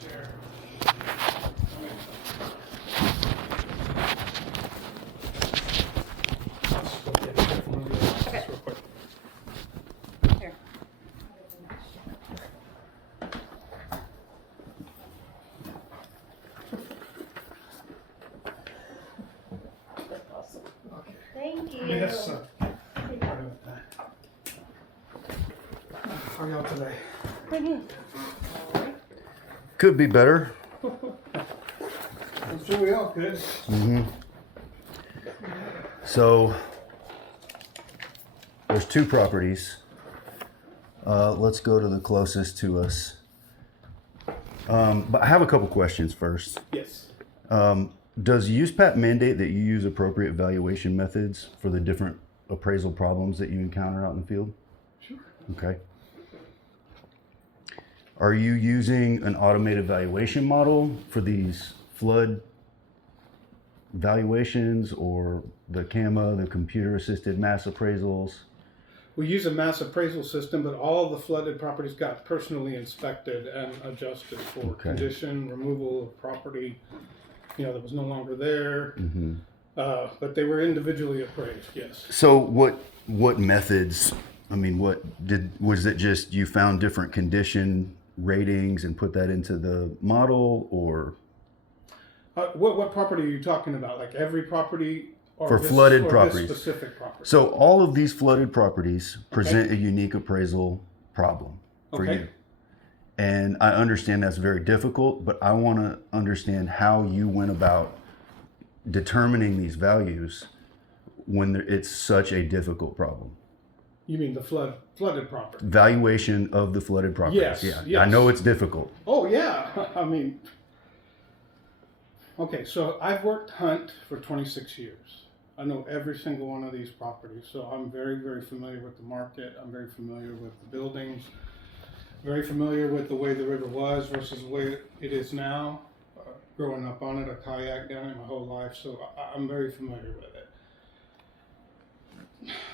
chair. Let's go get it from the office Okay. real quick. Here. Okay. Thank you. Yes, sir. How are y'all today? Could be better. I'm sure we all could. So there's two properties. Let's go to the closest to us. But I have a couple questions first. Yes. Does USPAT mandate that you use appropriate valuation methods for the different appraisal problems that you encounter out in the field? Sure. Okay. Are you using an automated valuation model for these flood valuations, or the CAMA, the computer assisted mass appraisals? We use a mass appraisal system, but all the flooded properties got personally inspected and adjusted for Okay. condition, removal of property, that was no longer there. But they were individually appraised, yes. So what methods, was it just you found different condition ratings and put that into the model, or What property are you talking about? Like every property? Or For this, flooded or properties. This specific property? so all of these flooded properties present a unique appraisal problem for Okay. you. And I understand that's very difficult, but I want to understand how you went about determining these values when it's such a difficult problem. You mean the flooded property? Valuation of the flooded properties. Yes, Yeah, yes. I know it's difficult. Oh, yeah. Okay, so I've worked hunt for 26 years. I know every single one of these properties, so I'm very, very familiar with the market. I'm very familiar with the buildings, very familiar with the way the river was versus the way it is now. Growing up on it, I kayak down it my whole life, so I'm very familiar with it.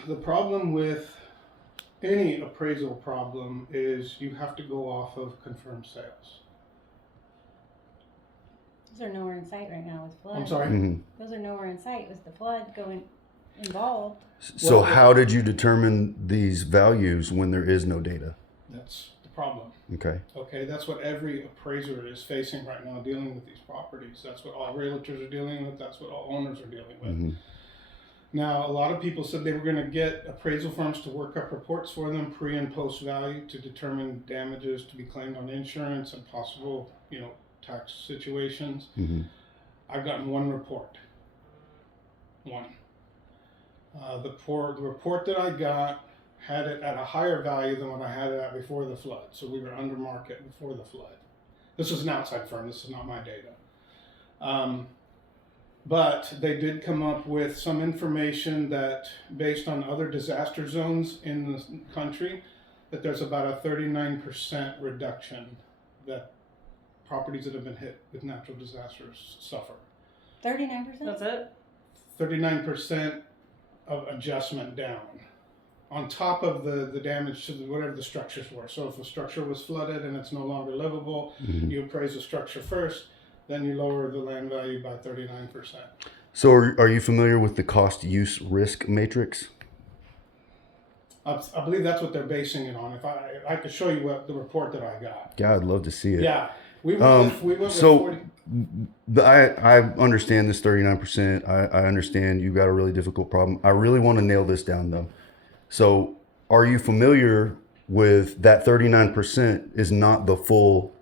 The problem with any appraisal problem is you have to go off of confirmed sales. Those are nowhere in sight right now with flood. I'm sorry? Mhm. Those are nowhere in sight with the flood going involved. So Well, how did you determine these values when there is no data? That's the problem. Okay. Okay, that's what every appraiser is facing right now, dealing with these properties. That's what all realtors are dealing with. That's what all owners are dealing with. Mhm. Now, a lot of people said they were going to get appraisal firms to work up reports for them, pre and post value, to determine damages to be claimed on insurance and possible, tax situations. Mhm. I've gotten one report. One. The report that I got had it at a higher value than what I had it at before the flood. So we were under market before the flood. This was an outside firm. This is not my data. But they did come up with some information that, based on other disaster zones in the country, that there's about a 39% reduction that properties that have been hit with natural disasters suffer. 39%? That's it? 39% of adjustment down on top of the damage to whatever the structures were. So if a structure was flooded and it's no longer livable, you appraise the structure first, then you lower the land value by 39%. So are you familiar with the cost use risk matrix? I believe that's what they're basing it on. If I could show you what the report that I got. Yeah, I'd love to see it. Yeah, we went with so 40. I understand this 39%. I understand you've got a really difficult problem. I really want to nail this down though. So are you familiar with that 39% is not the full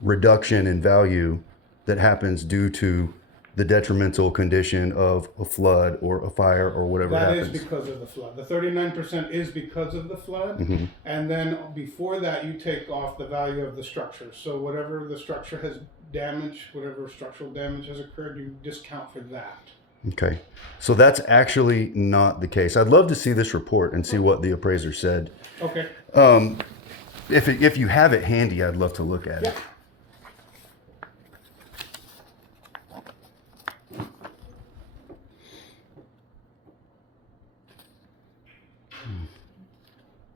reduction in value that happens due to the detrimental condition of a flood or a fire or whatever That happens? is because of the flood. The 39% is because of the flood. And then before that, you take off the value of the structure. So whatever the structure has damaged, whatever structural damage has occurred, you discount for that. Okay. So that's actually not the case. I'd love to see this report and see what the appraiser said. Okay. If you have it handy, I'd love to look at it. Yeah.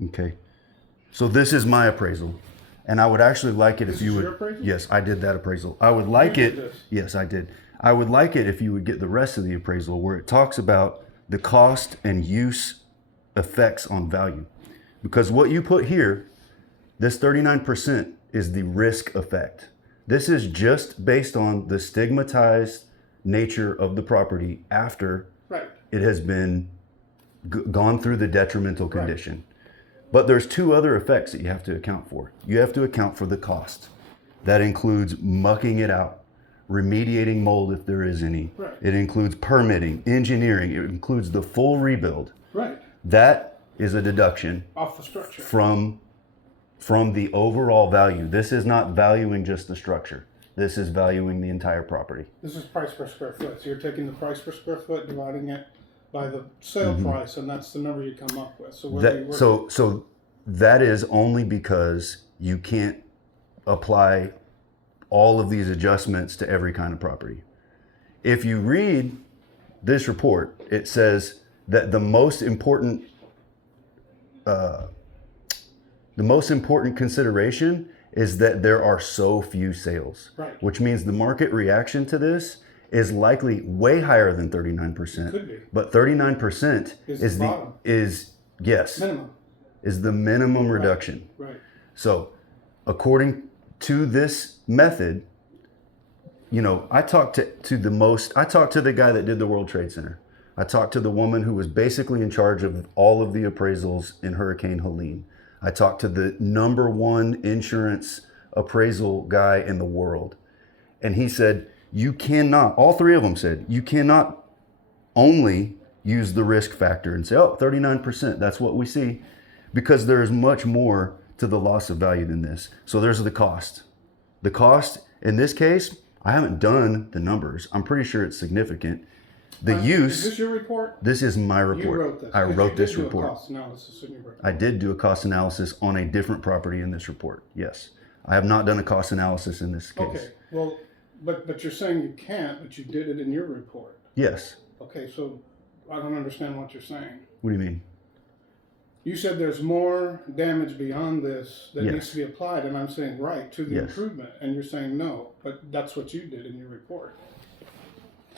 Okay. So this is my appraisal. And I would actually like it if This you is would. your appraisal? Yes, I did that appraisal. I would like You it. did this? Yes, I did. I would like it if you would get the rest of the appraisal where it talks about the cost and use effects on value. Because what you put here, this 39% is the risk effect. This is just based on the stigmatized nature of the property after Right. it has been gone through the detrimental condition. But there's two other effects that you have to account for. You have to account for the cost. That includes mucking it out, remediating mold if there is any. Right. It includes permitting, engineering. It includes the full rebuild. Right. That is a deduction Off the structure. from the overall value. This is not valuing just the structure. This is valuing the entire property. This is price per square foot. So you're taking the price per square foot, dividing it by the sale price, and that's the number you come up with. So So that is only because you can't apply all of these adjustments to every kind of property. If you read this report, it says that the most important consideration is that there are so few sales, Right. which means the market reaction to this is likely way higher than 39%. Could be. But 39% Is the bottom. Yes, minimum. is the minimum reduction. Right. So, according to this method, you know, I talked to the guy that did the World Trade Center. I talked to the woman who was basically in charge of all of the appraisals in Hurricane Helene. I talked to the #1 insurance appraisal guy in the world. And he said, you cannot, all three of them said, you cannot only use the risk factor and say, oh, 39%, that's what we see, because there is much more to the loss of value than this. So there's the cost. The cost, in this case, I haven't done the numbers. I'm pretty sure it's significant. The use. Is this your report? This is my report. You wrote this. I wrote this You did do a report. cost analysis in your report. I did do a cost analysis on a different property in this report. Yes. I have not done a cost analysis in this case. Okay. Well, but you're saying you can't, but you did it in your report. Yes. Okay, so I don't understand what you're saying. What do you mean? You said there's more damage beyond this that Yes. needs to be applied, and I'm saying right to the Yes. improvement, and you're saying no, but that's what you did in your report.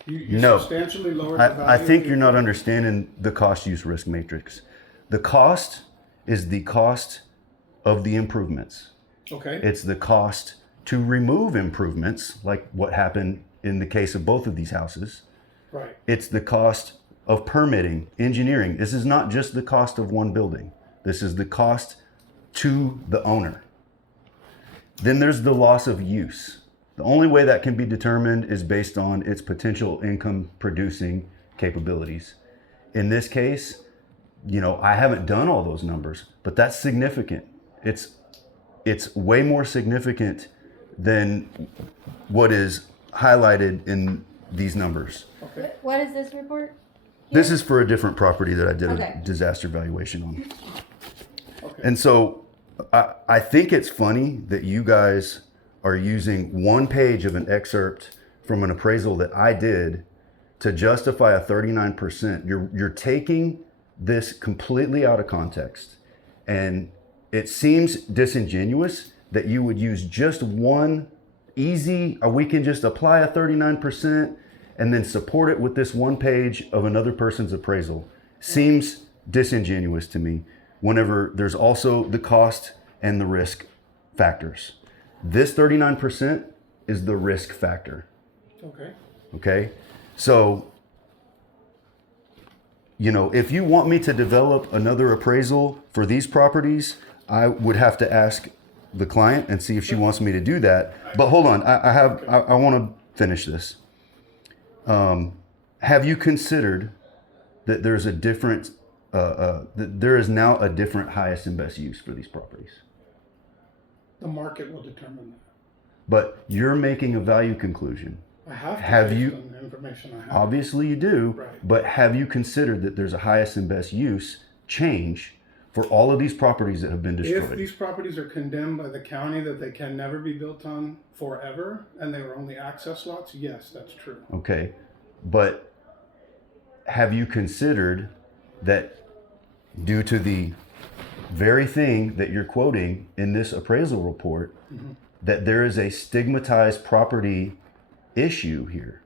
You No. substantially lowered the value. I think of you're not understanding the cost use risk matrix. The cost is the cost of the improvements. Okay. It's the cost to remove improvements, like what happened in the case of both of these houses. Right. It's the cost of permitting, engineering. This is not just the cost of one building. This is the cost to the owner. Then there's the loss of use. The only way that can be determined is based on its potential income producing capabilities. In this case, you know, I haven't done all those numbers, but that's significant. It's way more significant than what is highlighted in these numbers. Okay. What is this report? This is for a different property that I did Okay. a disaster valuation on. Okay. And so I think it's funny that you guys are using one page of an excerpt from an appraisal that I did to justify a 39%. You're taking this completely out of context. And it seems disingenuous that you would use just one easy, or we can just apply a 39% and then support it with this one page of another person's appraisal. Seems disingenuous to me whenever there's also the cost and the risk factors. This 39% is the risk factor. Okay. Okay? So, you know, if you want me to develop another appraisal for these properties, I would have to ask the client and see if she wants me to do that. But hold on, I want to finish this. Have you considered that there's a different, that there is now a different highest and best use for these properties? The market will determine that. But you're making a value conclusion. I have to Have based you- on the information I have. Obviously you do, Right. but have you considered that there's a highest and best use change for all of these properties that have been If destroyed? these properties are condemned by the county that they can never be built on forever, and they were only access lots, yes, that's true. Okay, but have you considered that due to the very thing that you're quoting in this appraisal report, that there is a stigmatized property issue here.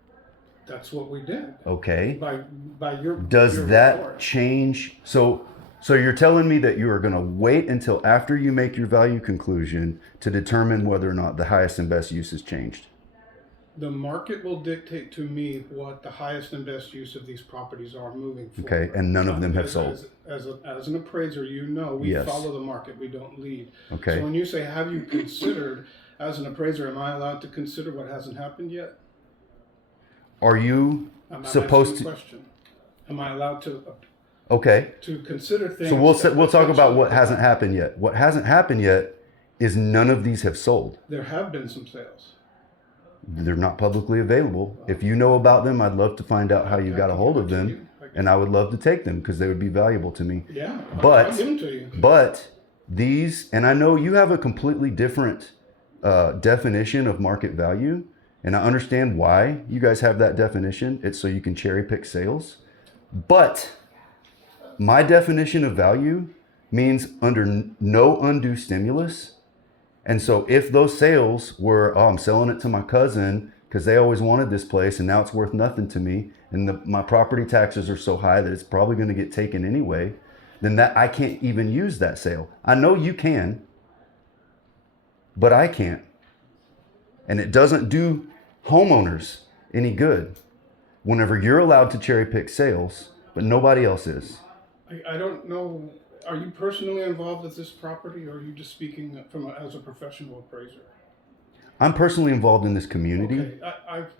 That's what we did. Okay. By your Does your that report. change? So you're telling me that you are going to wait until after you make your value conclusion to determine whether or not the highest and best use has changed? The market will dictate to me what the highest and best use of these properties are moving forward. Okay, and none of them have sold. As an appraiser, you know, we Yes. follow the market, we don't lead. Okay. So when you say, have you considered, as an appraiser, am I allowed to consider what hasn't happened yet? Are you I'm supposed asking to? a question. Am I allowed Okay. to consider things? So we'll talk about potentially- what hasn't happened yet. What hasn't happened yet is none of these have sold. There have been some sales. They're not publicly available. If you know about them, I'd love to find out how you got a hold of them, and I would love to take them because they would be valuable to me. Yeah, But- I'll give them to you. But these, and I know you have a completely different definition of market value, and I understand why you guys have that definition. It's so you can cherry pick sales. But my definition of value means under no undue stimulus. And so if those sales were, oh, I'm selling it to my cousin because they always wanted this place and now it's worth nothing to me, and my property taxes are so high that it's probably going to get taken anyway, then that I can't even use that sale. I know you can, but I can't. And it doesn't do homeowners any good whenever you're allowed to cherry pick sales, but nobody else is. I don't know. Are you personally involved with this property, or are you just speaking as a professional appraiser? I'm personally involved in this community. Okay,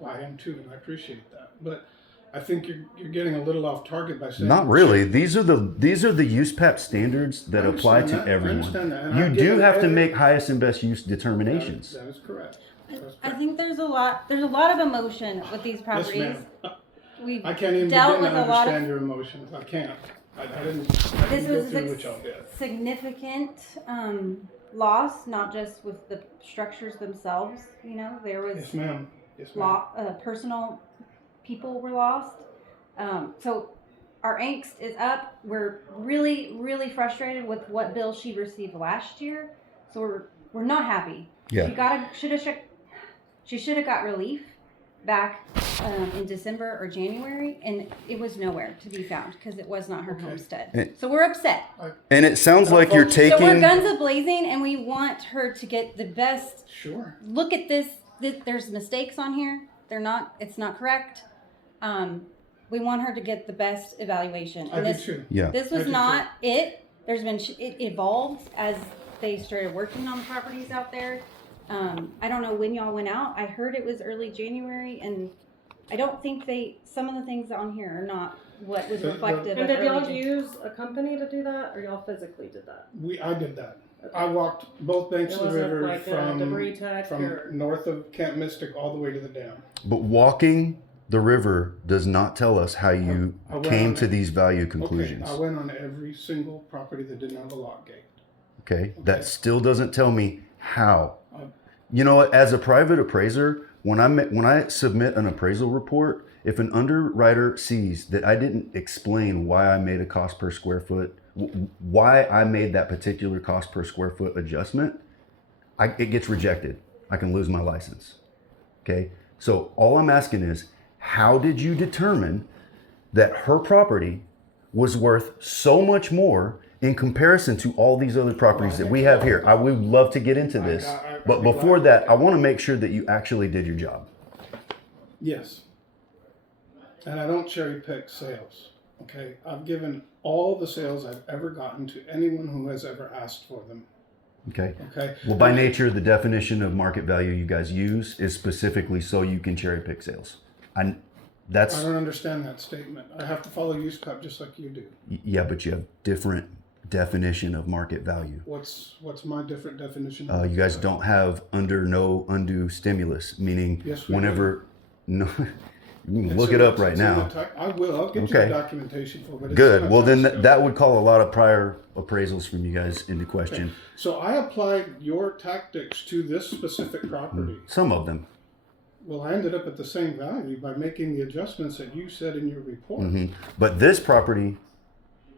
I am too, and I appreciate that. But I think you're getting a little off target by saying Not really. These are the USPAP standards that I apply to understand that. I everyone. understand that. And You I've do given have to every- make highest and best use determinations. That is correct. That's I correct. think there's a lot of emotion with these Yes, properties. ma'am. We've I can't even dealt begin to with a lot understand of, your emotions. I can't. I didn't this go was through a what y'all did. significant loss, not just with the structures themselves. You know, there was Yes, ma'am. Yes, ma'am. personal people were lost. So our angst is up. We're really, really frustrated with what bill she received last year. So we're not happy. Yeah. She should have got relief back in December or January, and it was nowhere to be found because it was not her homestead. So we're upset. And it sounds like you're So we're taking. guns a-blazing, and we want her to get the best. Sure. Look at this. There's mistakes on here. It's not correct. We want her to get the best evaluation. I do too. Yeah. This I was do not it. It evolved as they started working on the properties out there. I don't know when y'all went out. I heard it was early January, and I don't think some of the things on here are not what was reflective And of did y'all early use a company to do that, or y'all physically did that? I did that. I walked both banks It of the wasn't river like a debris from tech or north of Camp Mystic all the way to the dam. But walking the river does not tell us how you I went came on to it. these value conclusions. Okay, I went on every single property that didn't have a lock gate. Okay. That still doesn't tell me how. Uh, You know what? As a private appraiser, when I submit an appraisal report, if an underwriter sees that I didn't explain why I made a cost per square foot, why I made that particular cost per square foot adjustment, it gets rejected. I can lose my license. Okay. So all I'm asking is, how did you determine that her property was worth so much more in comparison to all these other properties that we have here? I would love to get into this, but before that, I want to make sure that you actually did your job. Yes. And I don't cherry pick sales. Okay. I've given all the sales I've ever gotten to anyone who has ever asked for them. Okay. Okay. Well, by nature, the definition of market value you guys use is specifically so you can cherry pick sales. I don't understand that statement. I have to follow USPAP just like you do. Yeah, but you have different definition of market value. What's my different definition? You guys don't have under no undue stimulus, meaning Yes, we whenever no. You can It's look in- it up it's right in now. I will. I'll get you Okay. the documentation for it. but it's Good. not Well, then that that would call a lot of prior appraisals from you guys into question. So I applied your tactics to this specific property. Some of them. Well, I ended up at the same value by making the adjustments that you said in your report. But this property,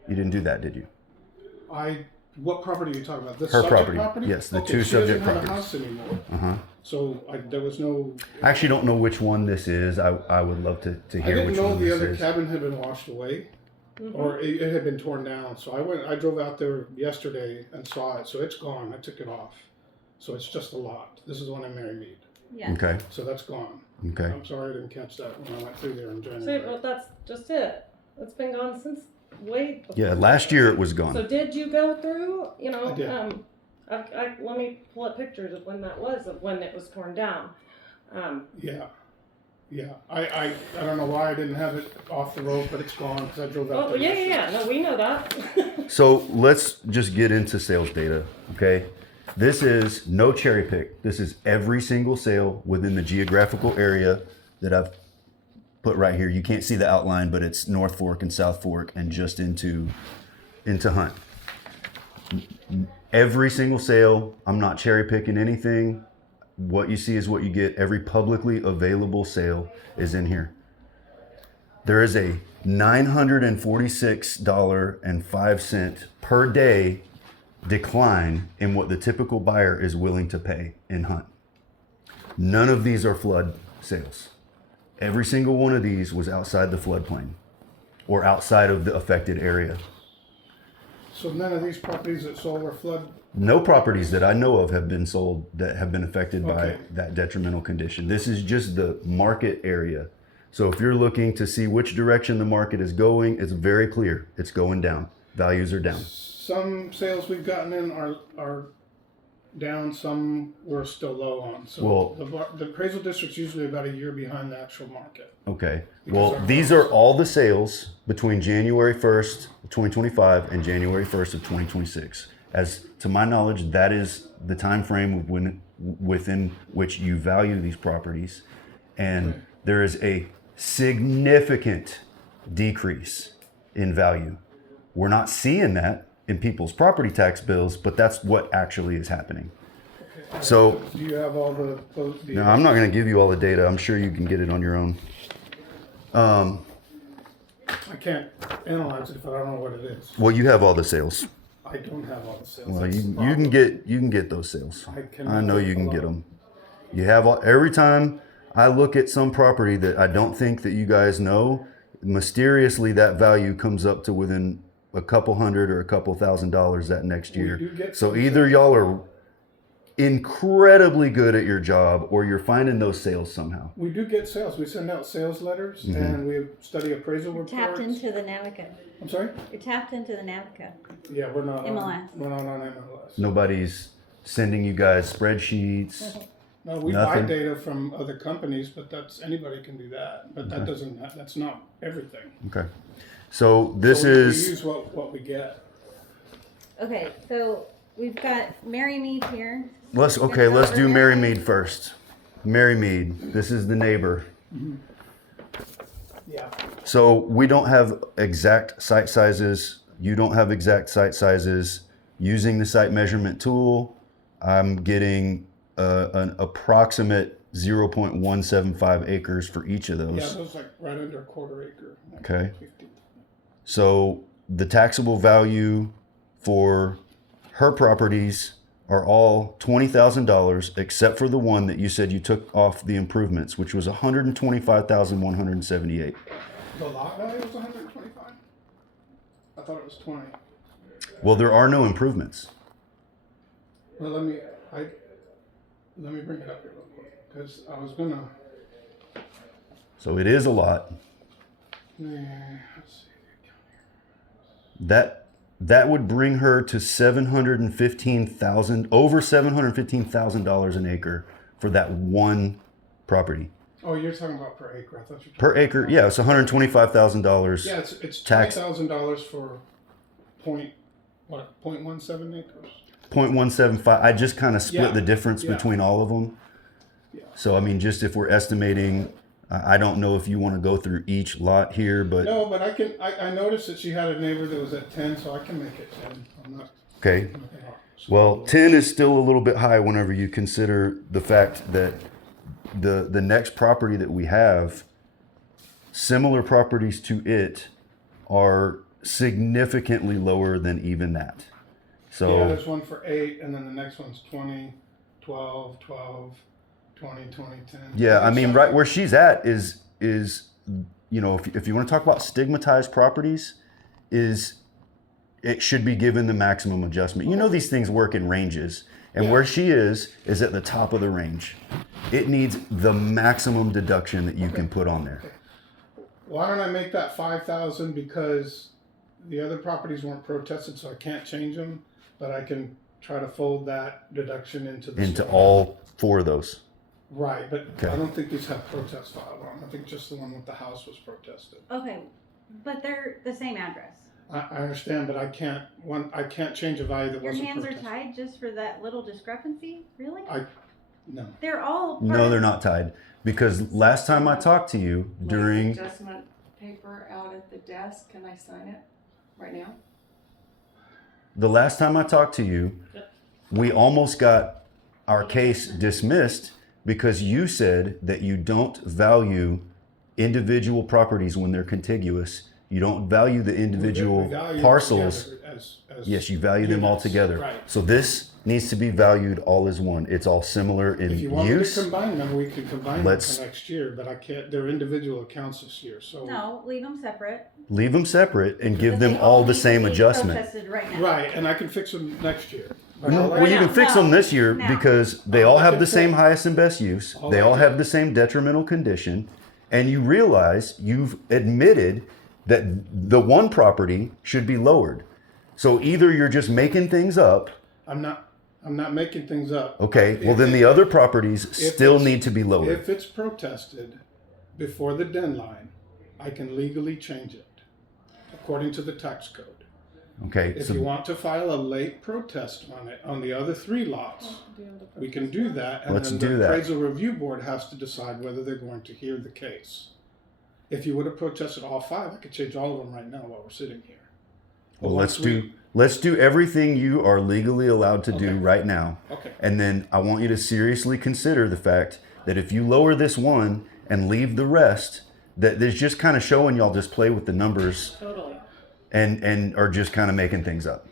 you didn't do that, did you? I What property are you talking about? The Her subject property. Yes, the Okay, two she subject doesn't have a properties. house anymore. Uh-huh. So there was no. I actually don't know which one this is. I would love to I hear didn't which know one the this other is. cabin had been washed away, or it had been torn down. So I drove out there yesterday and saw it. So it's gone. I took it off. So it's just a lot. This is one in Mary Mead. Yeah. Okay. So that's gone. Okay. I'm sorry I didn't catch that when I went through there in So, January. well, that's just it. It's been gone since way before. Yeah, last year it was So gone. did you go through, I did. let me pull up pictures of when that was, of when it was torn down. Yeah. I don't know why I didn't have it off the road, but it's gone because I drove out Oh, there. yeah, yesterday. no, we know that. So let's just get into sales data, okay? This is no cherry pick. This is every single sale within the geographical area that I've put right here. You can't see the outline, but it's North Fork and South Fork and just into Hunt. Every single sale, I'm not cherry picking anything. What you see is what you get. Every publicly available sale is in here. There is a $946.05 per day decline in what the typical buyer is willing to pay in Hunt. None of these are flood sales. Every single one of these was outside the floodplain or outside of the affected area. So none of these properties that sold were flood. No properties that I know of have been sold that have been affected by Okay. that detrimental condition. This is just the market area. So if you're looking to see which direction the market is going, it's very clear. It's going down. Values are down. Some sales we've gotten in are down. Some we're still low on. So Well- the appraisal district's usually about a year behind the actual market. Okay. Because Well, our these are all the sales between January 1st, 2025 and January 1st of 2026. As to my knowledge, that is the time frame within which you value these properties. And there is a significant decrease in value. We're not seeing that in people's property tax bills, but that's what actually is happening. So Do you have all the? now, I'm not going to give you all the data. I'm sure you can get it on your own. I can't analyze it if I don't know what it is. Well, you have all the sales. I don't have all the sales. Well, That's the you problem. can get those sales. I can I know look you can get alone. them. You have every time I look at some property that I don't think that you guys know, mysteriously that value comes up to within a couple hundred or a couple $1,000s that next We year. do get So some either y'all are incredibly good at your job or you're finding those sales somehow. We do get sales. We send out sales letters Mm-hmm. and we study appraisal reports. Tapped into the Navica. I'm sorry? You're tapped into the Navica. Yeah, we're not MLS. on. We're not on MLS. Nobody's sending you guys spreadsheets. No, we Nothing. buy data from other companies, but anybody can do that. But that doesn't. That's not everything. Okay. So this So we is use what we get. Okay, so we've got Mary Mead here. let's We're gonna okay, go let's over do Mary Mary Mead first. Mary Mead. This is the neighbor. Yeah. So we don't have exact site sizes. You don't have exact site sizes. Using the site measurement tool, I'm getting an approximate 0.175 acres for each of Yeah, those. those like right under a quarter acre. Like Okay. 50. So the taxable value for her properties are all $20,000 except for the one that you said you took off the improvements, which was $125,178. The lot value was 125. I thought it was 20. Well, there are no improvements. Well, let me bring it up here real quick because I was gonna. So it is a lot. Let's see. That would bring her to over $715,000 an acre for that one property. Oh, you're talking about per acre. I thought you were Per acre, yeah, it's $125,000. Yeah, it's Tax- $20,000 for 0.17 acres. 0.175. I just kind of split Yeah, the difference yeah. between all of them. Yeah. So I mean, just if we're estimating, I don't know if you want to go through each lot here, but No, but I noticed that she had a neighbor that was at 10, so I can make it 10. I'm not. okay. Well, 10 is still a little bit high whenever you consider the fact that the next property that we have, similar properties to it, are significantly lower than even that. So Yeah, there's one for 8, and then the next one's 20, 12, 12, 20, 20, 10. yeah, I mean, right where she's at is you know, if you want to talk about stigmatized properties, is it should be given the maximum adjustment. You know, these things work in ranges, and Yeah. where she is at the top of the range. It needs the maximum deduction that you can put on there. Why don't I make that 5,000 because the other properties weren't protested, so I can't change them, but I can try to fold that deduction into the Into store. all 4 of those. Right, but Okay. I don't think these have protest filed on them. I think just the one with the house was protested. Okay, but they're the same address. I understand, but I can't change a value that Your wasn't hands are protested. tied just for that little discrepancy? Really? No. They're all. No, they're not tied, because last time I talked to you during Adjustment paper out at the desk, can I sign it right now? the last time I talked to you, we almost got our case dismissed because you said that you don't value individual properties when they're contiguous. You don't value the individual We value parcels. together as Yes, you value them all units. together. Right. So this needs to be valued all as one. It's all similar in If you want me use. to combine them, we can combine them Let's- for next year, but I can't, they're individual accounts this year, so. No, leave them separate. Leave them separate and give But them they all the need to same be adjustment. protested right now. Right, and I can fix them next year. But No, I'll well, let you now. can fix No. them this year Now. because they Oh, all I have can the same fix- highest and best use. Oh, They I all can- have the same detrimental condition. And you realize you've admitted that the one property should be lowered. So either you're just making things up. I'm not making things up. Okay, well If then it- the other proproperties if still it's- need to be lowered. If it's protested before the deadline, I can legally change it, according to the tax code. Okay, If so you want to file a late protest on it, on the other 3 lots, we can do that. And Let's then do the that. appraisal review board has to decide whether they're going to hear the case. If you would have protested all 5, I could change all of them right now while we're sitting here. But well, once let's do everything you are legally allowed to do Okay. right now. Okay. And then I want you to seriously consider the fact that if you lower this one and leave the rest, that there's just kind of showing y'all just play with the numbers Totally. and are just kind of making things up.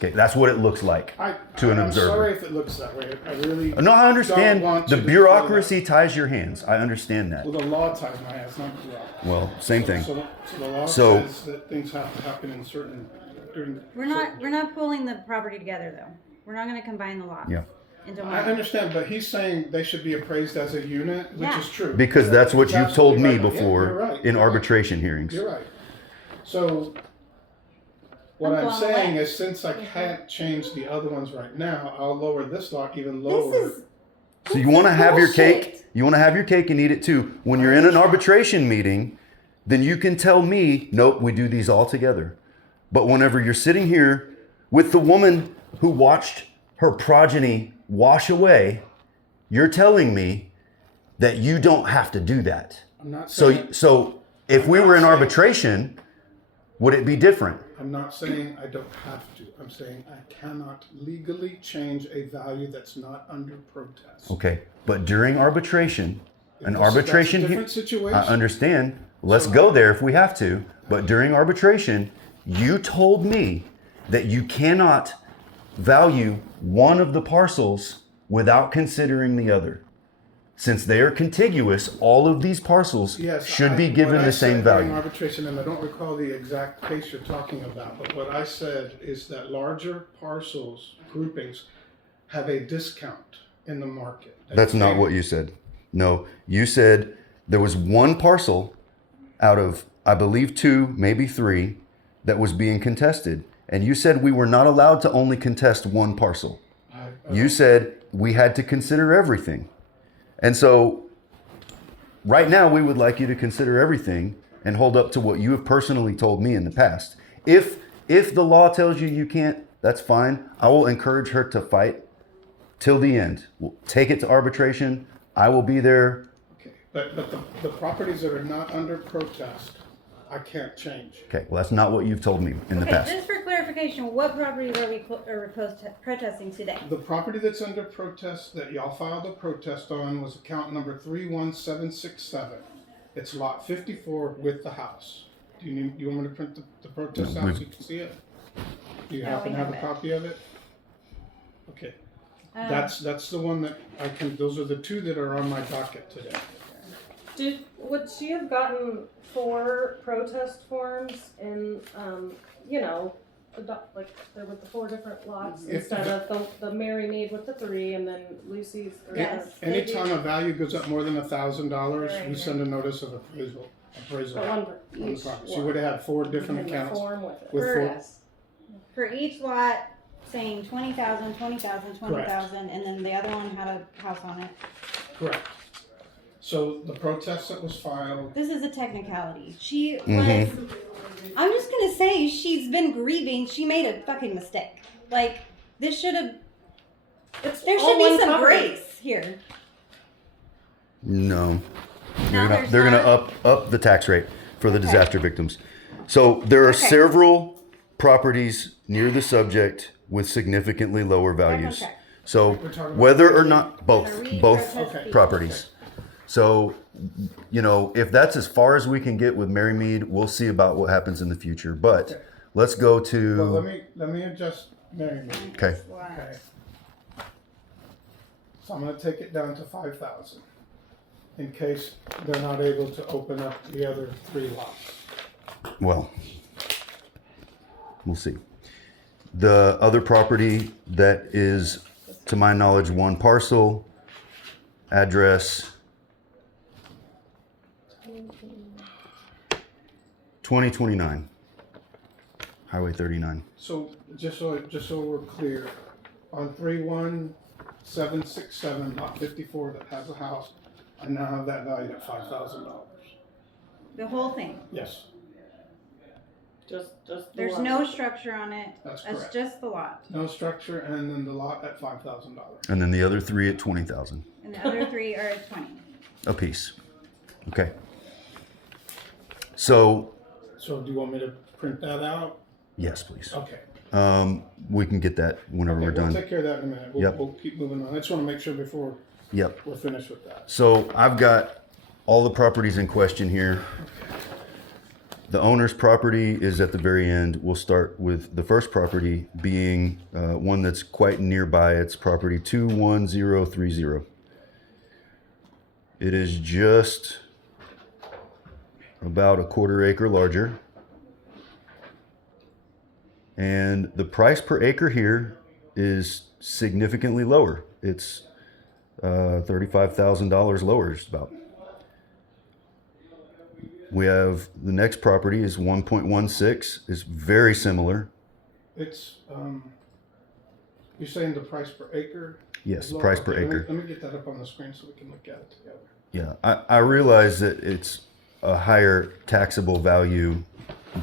Okay, that's what it looks like to an I'm observer. sorry if it looks that way. I really No, I understand. don't want The you to bureaucracy ties your hands. I understand that. feel that. Well, the law ties my hands, not the law. Well, same thing. So the law So- says that things have to happen in certain during. We're not pulling the property together though. We're not going to combine the lots. Yeah. Into I one. understand, but he's saying they should be appraised as a unit, which Yeah. is true. Because that's what you've told me Absolutely right. Yeah, before you're right. in arbitration hearings. You're right. So what I'm I'm going saying away. is, since I can't change the other ones right now, I'll lower this lot even lower. This is So you want to have your cake? bullshit. You want to have your cake and eat it too. When you're in an arbitration meeting, then you can tell me, nope, we do these all together. But whenever you're sitting here with the woman who watched her progeny wash away, you're telling me that you don't have to do that. I'm not saying. So if we were in arbitration, would it be different? I'm not saying I don't have to. I'm saying I cannot legally change a value that's not under protest. Okay, but during arbitration, an That's arbitration a different situation. I understand. Let's go there if we have to. But during arbitration, you told me that you cannot value one of the parcels without considering the other. Since they are contiguous, all of these parcels Yes, should be given what I the said same during value. arbitration, and I don't recall the exact case you're talking about, but what I said is that larger parcels, groupings, have a discount in the market. That's not what you said. No, you said there was one parcel out of, I believe, 2, maybe 3, that was being contested. And you said we were not allowed to only contest one parcel. You said we had to consider everything. And so right now we would like you to consider everything and hold up to what you have personally told me in the past. If the law tells you you can't, that's fine. I will encourage her to fight till the end. We'll take it to arbitration. I will be there. Okay, but the properties that are not under protest, I can't change. Okay, well, that's not what you've told me in the Okay, past. just for clarification, what properties are we protesting today? The property that's under protest that y'all filed a protest on was account number 31767. It's lot 54 with the house. Do you want me to print the protest out so you can see it? Do you Yeah, happen we to have a have it. copy of it? Okay, Um, that's the one that I can, those are the two that are on my docket today. Would she have gotten 4 protest forms in, you know, like there were the 4 different lots If instead of the Mary Maid with the 3 and then Lucy's? Yes. Anytime a value goes up more than $1,000, Right, we right. send a notice of appraisal But on one the for each property. She lot. would have had 4 different And the accounts form with it. with For- 4, Yes. For each lot saying 20,000, 20,000, 20,000, and then the other one had a house on it. correct. So the protest that was filed, This is a technicality. She Mhm. was, I'm just gonna say, she's been grieving. She made a fucking mistake. Like, this should have, It's there all should be one some property. grace here. No. No, there's They're gonna not? up the tax rate for the Okay. disaster victims. So there are Okay. several properties near the subject with significantly lower values. Okay. So We're talking about whether or not Gonna read both protest Okay. fee. properties. So, you know, if that's as far as we can get with Mary Mead, we'll see about what happens in the future. But Okay. let's go well, to let me adjust Mary Maid. okay. Okay. So I'm gonna take it down to 5,000 in case they're not able to open up the other 3 lots. Well, we'll see. The other property that is, to my knowledge, one parcel, address 2029, Highway 39. So just so we're clear, on 31767 lot 54 that has a house, I now have that valued at $5,000. The whole thing. Yes, Just the There's lot. no structure on it. that's That's correct. just the lot. No structure, and then the lot at $5,000. And then the other three at 20,000 And the other 3 are at 20. a piece. Okay. So, So do you want me to print that out? yes, please. Okay. We can get that whenever Okay, we're we'll done. take care of that in a minute. We'll, Yep. we'll keep moving on. I just want to make sure before Yep. we're finished with that. So I've got all the properties in question here. The owner's property is at the very end. We'll start with the first property being one that's quite nearby. It's property 21030. It is just about a quarter acre larger. And the price per acre here is significantly lower. It's $35,000 lower, just about. We have the next property is 1.16. It's very similar. It's, you're saying the price per acre? Yes, is lower? price per Okay, acre. Let me get that up on the screen so we can look at it together. Yeah, I realize that it's a higher taxable value,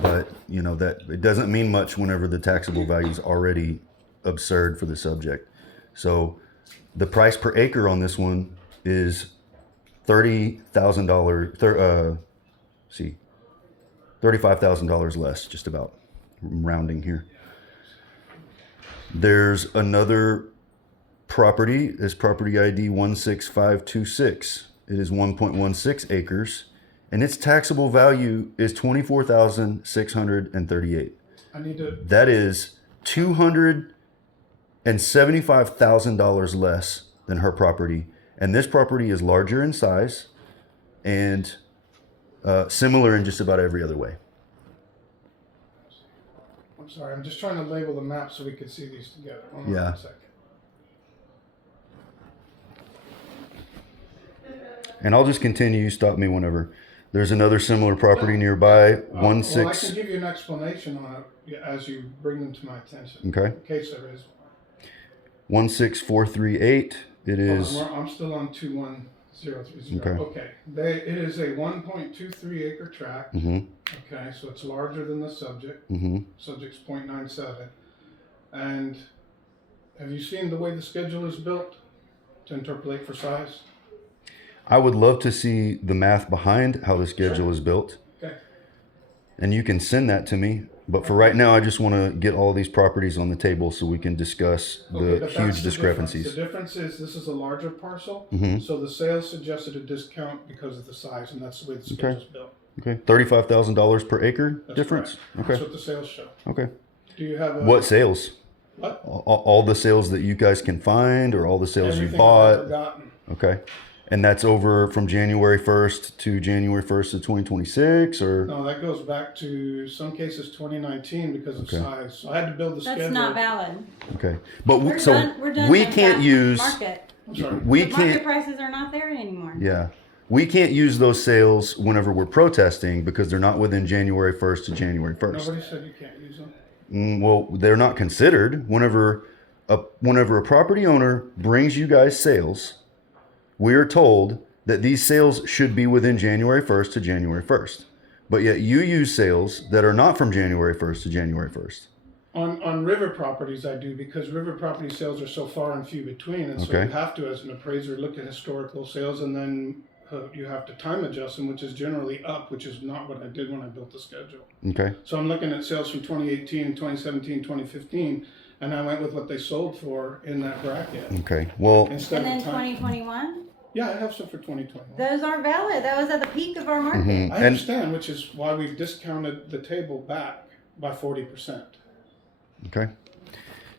but you know that it doesn't mean much whenever the taxable value is already absurd for the subject. So the price per acre on this one is $30,000. $35,000 less, just about. I'm rounding here. There's another property. Is property ID 16526. It is 1.16 acres, and its taxable value is $24,638. I need to, That is $275,000 less than her property, and this property is larger in size and similar in just about every other way. I'm sorry, I'm just trying to label the map so we can see these together. Hold on Yeah. a second. And I'll just continue. You stop me whenever. There's another similar property nearby. Well, I 16. can give you an explanation on it as you bring them to my attention. Okay. In case there is. 16438. It is. I'm still on 21030. Okay. Okay. It is a 1.23 acre tract. Mm-hmm. Okay, so it's larger than the subject. Mm-hmm. Subject's 0.97. And have you seen the way the schedule is built to interpolate for size? I would love to see the math behind how the schedule is built, Okay. and you can send that to me. But for right now, I just want to get all these properties on the table so we can discuss Okay, the but that's huge the discrepancies. difference. The difference is this is a larger parcel, Mhm. so the sales suggested a discount because of the size, and that's the way the schedule's built. Okay, $35,000 per acre That's difference. correct. Okay, That's what the sales show. okay. Do you have a? What sales? What? All the sales that you guys can find, or all the sales Everything you I've ever bought? gotten. Okay. And that's over from January 1st to January 1st of 2026, or? No, that goes back to some cases 2019 because of Okay. size. So I had to build the schedule. That's not valid. Okay. But We're so done. We're done. we with can't that use, market. I'm sorry. we The market can't, prices are not there anymore. yeah. We can't use those sales whenever we're protesting because they're not within January 1st to January 1st. Nobody said you can't use them. Well, they're not considered whenever a property owner brings you guys sales. We are told that these sales should be within January 1st to January 1st. But yet you use sales that are not from January 1st to January 1st. On river properties, I do because river property sales are so far and few between, and so Okay. you have to, as an appraiser, look at historical sales, and then you have to time adjust them, which is generally up, which is not what I did when I built the schedule. Okay. So I'm looking at sales from 2018, 2017, 2015, and I went with what they sold for in that bracket Okay. Well, instead And then of time. 2021, Yeah, I have some for 2021. those aren't valid. That was at the peak of our market. mhm. I understand, which is why we've discounted the table back by 40%. Okay.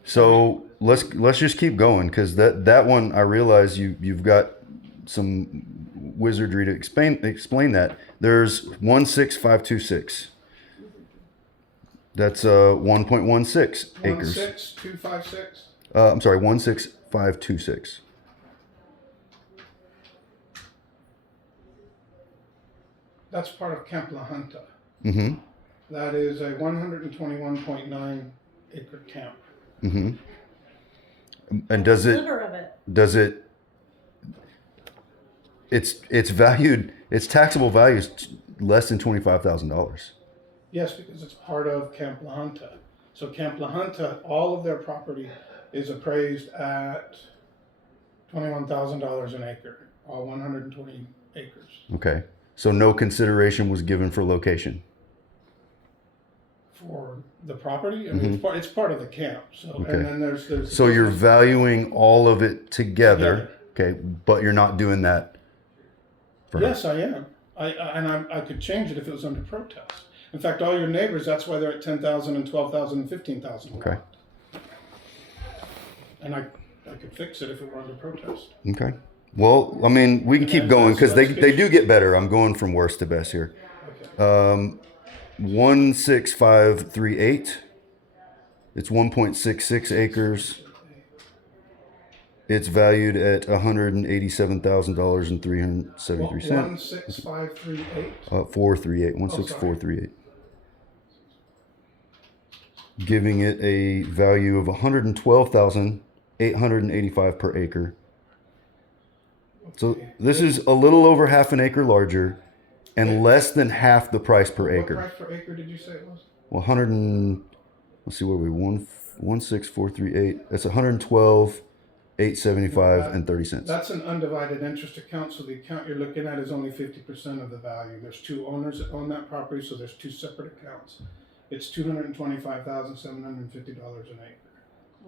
So let's just keep going because that one I realize you've got some wizardry to explain that. There's 16526. That's 1.16 acres. 16256. I'm sorry, 16526. That's part of Camp La Junta. Mm-hmm. That is a 121.9 acre camp. Mm-hmm. And does it Sliver of it. it's valued, its taxable value is less than $25,000. Yes, because it's part of Camp La Junta. So Camp La Junta, all of their property is appraised at $21,000 an acre, all 120 acres. Okay. So no consideration was given for location. For the property, I mean, it's part of the camp. So Okay. and then there's. So you're valuing all of it together, okay, but you're not doing that for her. Yes, I am. I could change it if it was under protest. In fact, all your neighbors, that's why they're at 10,000 and 12,000 and 15,000. Okay. And I could fix it if it were under protest. Okay. Well, I mean, we can keep going because they do get better. I'm going from worst to best here. Okay. 16538. It's 1.66 acres. It's valued at $187,000.373. 16538. 438. 16438. Giving it a value of $112,885 per acre. So this is a little over half an acre larger and less than half the price per What acre. price per acre did you say it was? Well, 100 and, let's see, what are we, 16438. That's 112,875 and 30 cents. That's an undivided interest account, so the account you're looking at is only 50% of the value. There's two owners that own that property, so there's two separate accounts. It's $225,750 an acre.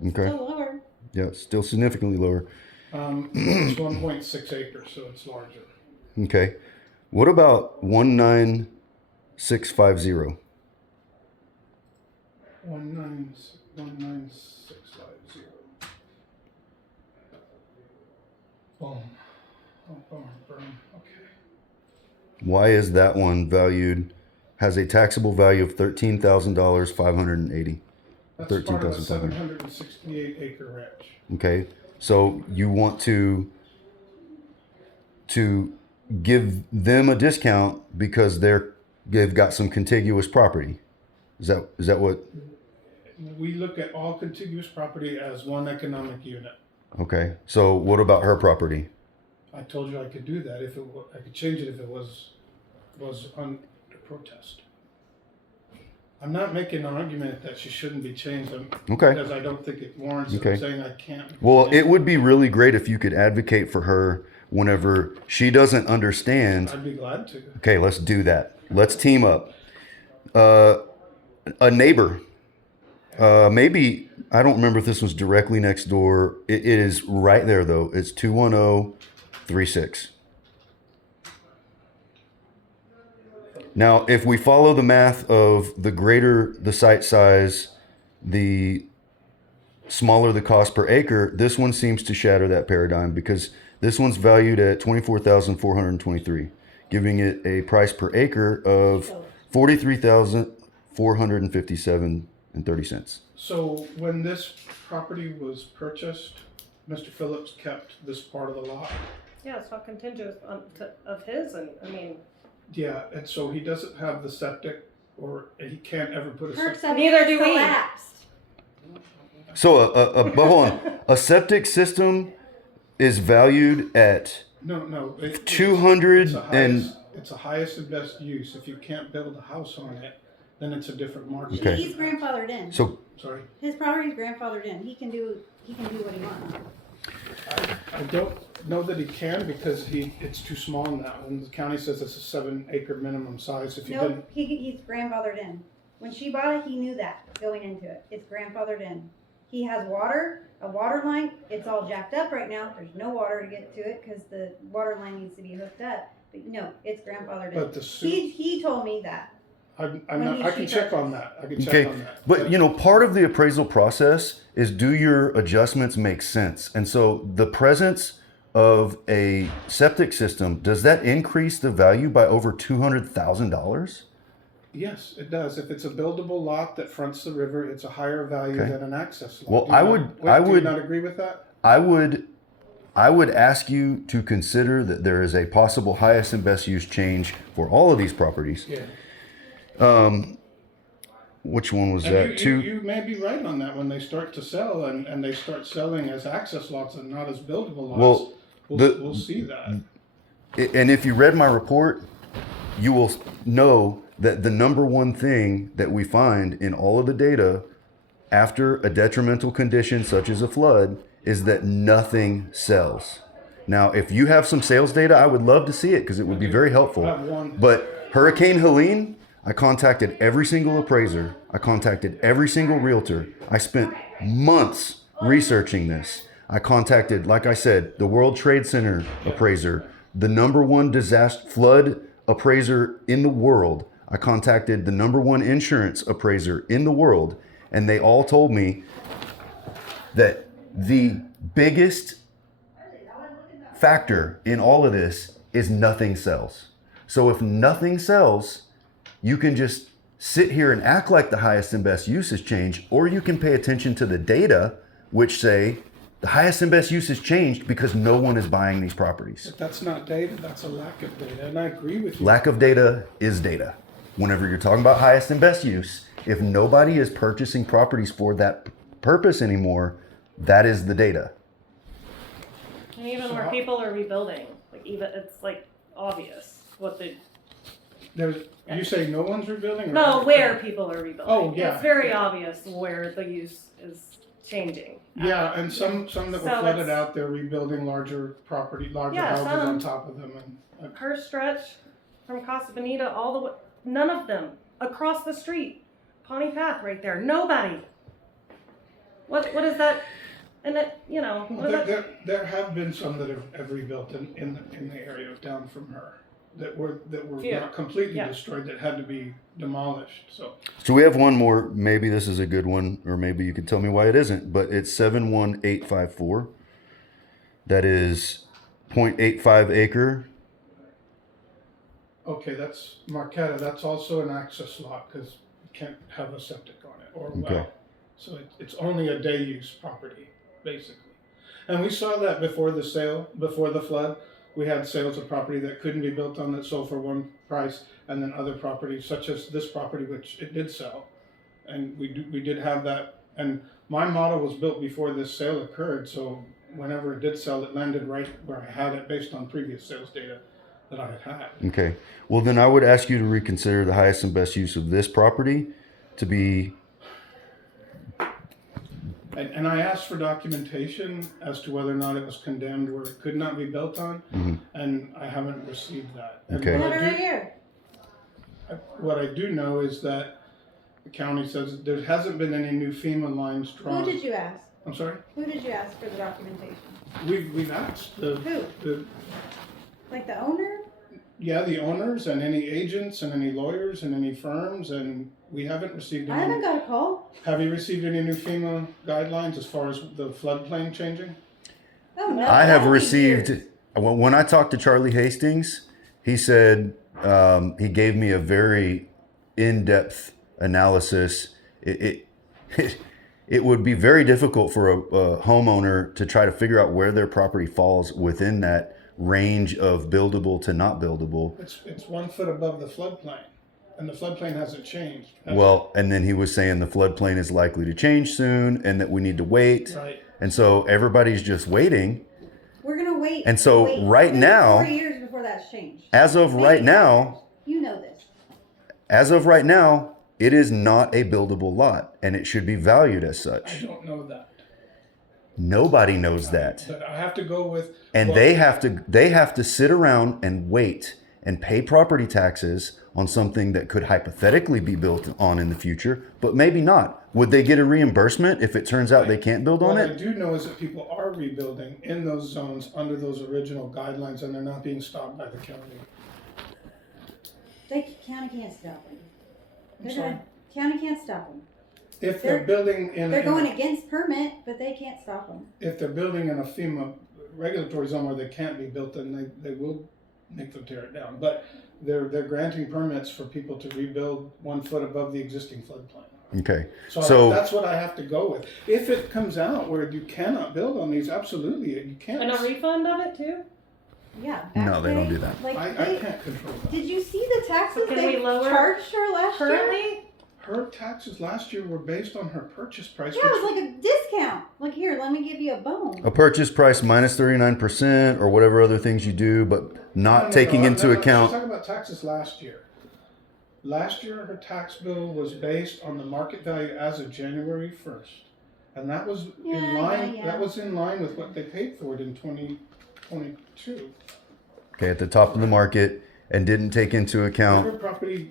Okay. Still lower. Yeah, still significantly lower. It's 1.6 acres, so it's larger. Okay. What about 19650? 19650. Boom. Oh, burn. Okay. Why is that one valued, has a taxable value of $13,580? That's part of a 13,500. 768 acre ranch. Okay. So you want to give them a discount because they've got some contiguous property. Is that what? We look at all contiguous property as one economic unit. Okay. So what about her property? I told you I could do that if I could change it if it was under protest. I'm not making an argument that she shouldn't be changed Okay. because I don't think it warrants it. Okay. I'm saying I can't. Well, it would be really great if you could advocate for her whenever she doesn't understand. I'd be glad to. Okay, let's do that. Let's team up. A neighbor, maybe, I don't remember if this was directly next door. It is right there though. It's 21036. Now, if we follow the math of the greater the site size, the smaller the cost per acre. This one seems to shatter that paradigm because this one's valued at $24,423, giving it a price per acre of $43,457.30. So when this property was purchased, Mr. Phillips kept this part of the lot. Yeah, it's not contingent of his, and I mean, Yeah, and so he doesn't have the septic, or he can't ever put a Her septic. septic Neither do we. collapsed. So but hold on, a septic system is valued at No, 200 it's a highest and best use. If you can't build a house on it, then it's a different market. Okay. He's grandfathered in. So Sorry, His property's grandfathered in. He can do what he wants. I don't know that he can because it's too small in that one. The county says it's a 7-acre minimum size. If you Nope, didn't, he's grandfathered in. When she bought it, he knew that going into it. It's grandfathered in. He has a water line. It's all jacked up right now. There's no water to get to it because the water line needs to be hooked up. But no, it's grandfathered in. but the He told me that. I'm when not, he- I can she check purchased. on that. I can check okay, on that. but you know, part of the appraisal process is do your adjustments make sense? And so the presence of a septic system, does that increase the value by over $200,000? Yes, it does. If it's a buildable lot that fronts the river, it's a higher value Okay. than an access lot. Well, Do you I not- would- wait, I do you would- not agree with that? I would ask you to consider that there is a possible highest and best use change for all of these properties. Yeah. Which one was And that? you may be right on that when they start to sell and they start selling as access lots and not as buildable lots. Well, We'll see that. And if you read my report, you will know that the number one thing that we find in all of the data after a detrimental condition such as a flood is that nothing sells. Now, if you have some sales data, I would love to see it because it would be very helpful. I have one. But Hurricane Helene, I contacted every single appraiser. I contacted every single realtor. I spent months researching this. I contacted, like I said, the World Trade Center appraiser, the number one disaster flood appraiser in the world. I contacted the number one insurance appraiser in the world, and they all told me that the biggest factor in all of this is nothing sells. So if nothing sells, you can just sit here and act like the highest and best use has changed, or you can pay attention to the data, which say the highest and best use has changed because no one is buying these properties. But that's not data, that's a lack of data, and I agree with you. Lack of data is data. Whenever you're talking about highest and best use, if nobody is purchasing properties for that purpose anymore, that is the data. and even where people are rebuilding, like even it's like obvious what the You say no one's rebuilding? Or no where people are rebuilding. Oh, yeah. It's very obvious where the use is changing. Yeah, and some that were So flooded it's- out, they're rebuilding larger Yeah, houses some- on top of them, and Her stretch from Casa Bonita all the way, none of them across the street, Pawnee Path right there, nobody. What is that? And it, you know, what is that? there have been some that have rebuilt in the area down from her that were Few. not completely Yeah. destroyed, that had to be demolished. So So we have one more. Maybe this is a good one, or maybe you can tell me why it isn't. But it's 71854. That is 0.85 acre. okay, that's Marquetta. That's also an access lot because you can't have a septic on it or a well. Okay. So it's only a day use property basically. And we saw that before the sale, before the flood. We had sales of property that couldn't be built on that sold for one price, and then other properties such as this property, which it did sell, and we did have that. And my model was built before this sale occurred, so whenever it did sell, it landed right where I had it based on previous sales data that I had. Okay. Well, then I would ask you to reconsider the highest and best use of this property to be. And I asked for documentation as to whether or not it was condemned where it could not be built on, and I haven't received that. And Okay. what I Letter do- right here. What I do know is that the county says there hasn't been any new FEMA lines drawn. Who did you ask? I'm sorry? Who did you ask for the documentation? We've asked Who? the Like the owner? Yeah, the owners and any agents and any lawyers and any firms, and we haven't received I any. haven't got a call. Have you received any new FEMA guidelines as far as the floodplain changing? Oh no. I have that'll be received, years. when I talked to Charlie Hastings, he said, he gave me a very in-depth analysis. It would be very difficult for a homeowner to try to figure out where their property falls within that range of buildable to not buildable. It's 1 foot above the floodplain, and the floodplain hasn't changed. has it? Well, and then he was saying the floodplain is likely to change soon and that we need to wait. Right. And so everybody's just waiting. We're gonna wait. And so wait. right It's been now- 4 years before that's changed. As of right now, You know this. as of right now, it is not a buildable lot and it should be valued as I such. don't know that, Nobody knows that. but I have to go with. And well, they have to sit around and wait and pay property taxes on something that could hypothetically be built on in the future, but maybe not. Would they get a reimbursement if it turns out they can't build on What I it? do know is that people are rebuilding in those zones under those original guidelines, and they're not being stopped by the county. County can't stop them. I'm sorry? County can't stop them. If they're building in, They're going against permit, but they can't stop them. if they're building in a FEMA regulatory zone where they can't be built, then they will make them tear it down. But they're granting permits for people to rebuild 1 foot above the existing floodplain. Okay. So, So- that's what I have to go with. If it comes out where you cannot build on these, absolutely you can't. And a refund of it too? Yeah. No, they don't back do that. Like, I can't control that. did you see the taxes Can they we lower charged her last year? Currently? Her taxes last year were based on her purchase price. Yeah, it was like a discount. Like, here, let me give you a bone. A purchase price minus 39% or whatever other things you do, but not taking into account. Let's talk about taxes last year. Last year, her tax bill was based on the market value as of January 1st. And that was in line. Yeah. That was in line with what they paid for it in 2022. Okay, at the top of the market and didn't take into account. River property,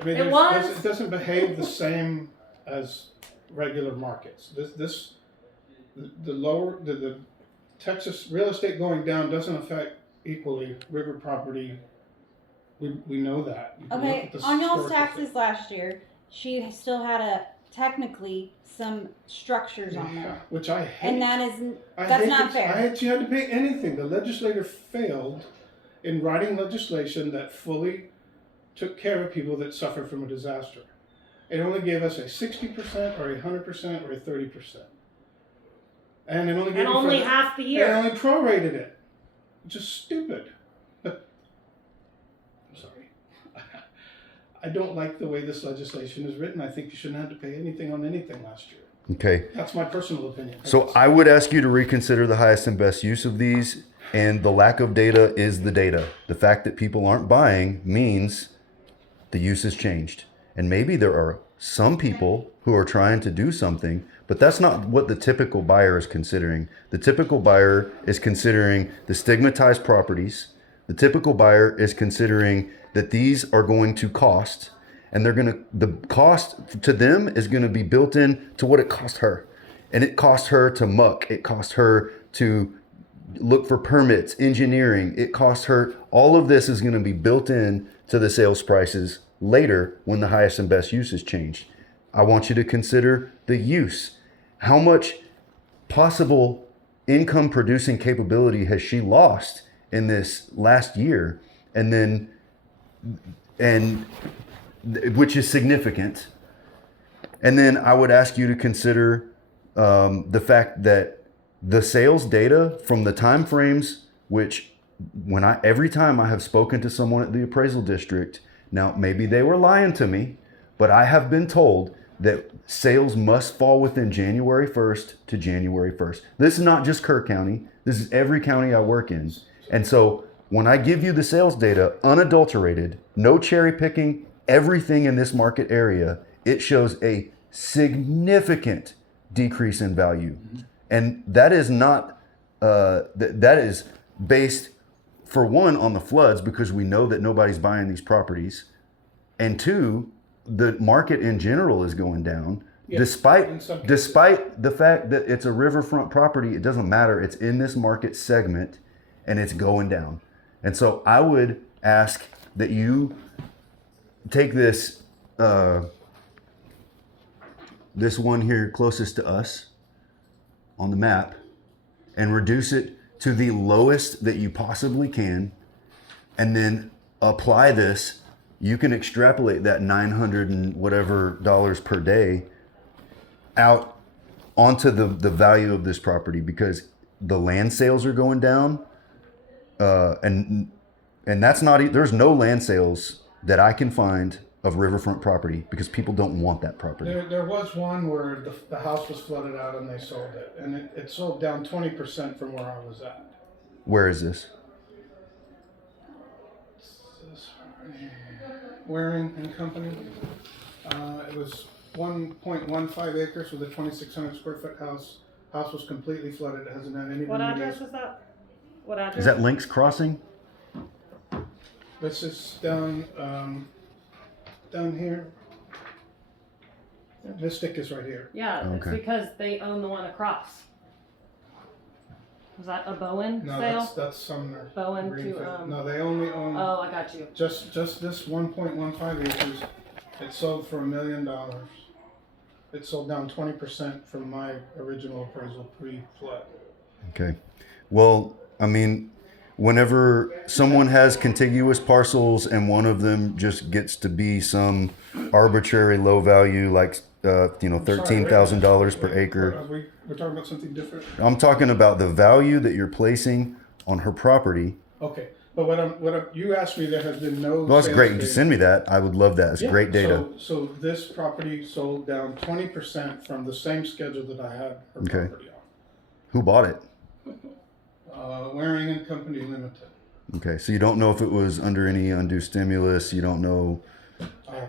I mean, It was. it doesn't behave the same as regular markets. The Texas real estate going down doesn't affect equally river property. We know that. You can look Okay, at the on y'all's historical taxes thing. last year, she still had technically some structures on Yeah, there. which I hate. And that is, I that's hate not fair. she had to pay anything. The legislator failed in writing legislation that fully took care of people that suffered from a disaster. It only gave us a 60% or a 100% or a 30%. And it only gave And it only for half the and year. only prorated it. Just stupid. But I'm sorry. I don't like the way this legislation is written. I think you shouldn't have to pay anything on anything last year. Okay. That's my personal opinion. So I would ask you to reconsider the highest and best use of these, and the lack of data is the data. The fact that people aren't buying means the use has changed. And maybe there are some people who are trying to do something, but that's not what the typical buyer is considering. The typical buyer is considering the stigmatized properties. The typical buyer is considering that these are going to cost, and the cost to them is going to be built in to what it cost her. And it cost her to muck. It cost her to look for permits, engineering. It cost her, all of this is going to be built in to the sales prices later when the highest and best use is changed. I want you to consider the use. How much possible income producing capability has she lost in this last year? And which is significant. And then I would ask you to consider the fact that the sales data from the time frames, which every time I have spoken to someone at the appraisal district, now maybe they were lying to me, but I have been told that sales must fall within January 1st to January 1st. This is not just Kerr County. This is every county I work in. And so when I give you the sales data, unadulterated, no cherry picking, everything in this market area, it shows a significant decrease in value. And that is not, that is based, for one, on the floods, because we know that nobody's buying these properties. And two, the market in general is going down. Yeah, despite in some cases. despite the fact that it's a riverfront property, it doesn't matter. It's in this market segment and it's going down. And so I would ask that you take this this one here closest to us on the map and reduce it to the lowest that you possibly can, and then apply this. You can extrapolate that 900 and whatever dollars per day out onto the value of this property, because the land sales are going down, and that's not, there's no land sales that I can find of riverfront property because people don't want that property. There was one where the house was flooded out and they sold it, and it sold down 20% from where I was at. Where is this? Waring and Company. It was 1.15 acres with a 2,600 square foot house. House was completely flooded. It hasn't had any. What address is that? What address? Is that Lynx Crossing? This is down here. This stick is right here. Yeah, it's Okay. because they own the one across. Was that a Bowen No, sale? that's Sumner. Bowen to, Greenfield. No, they only own Oh, I got you. just this 1.15 acres. It sold for $1 million. It sold down 20% from my original appraisal pre-flood. Okay. Well, I mean, whenever someone has contiguous parcels and one of them just gets to be some arbitrary low value, like $13,000 per acre. We're talking about something different. I'm talking about the value that you're placing on her property. Okay, but you asked me, there has been no. Well, that's sales great. If you data. send me that, I would love that. It's Yeah, great data. So this property sold down 20% from the same schedule that I had her Okay. property Who bought it? on. Waring and Company Limited. Okay, so you don't know if it was under any undue stimulus. You don't know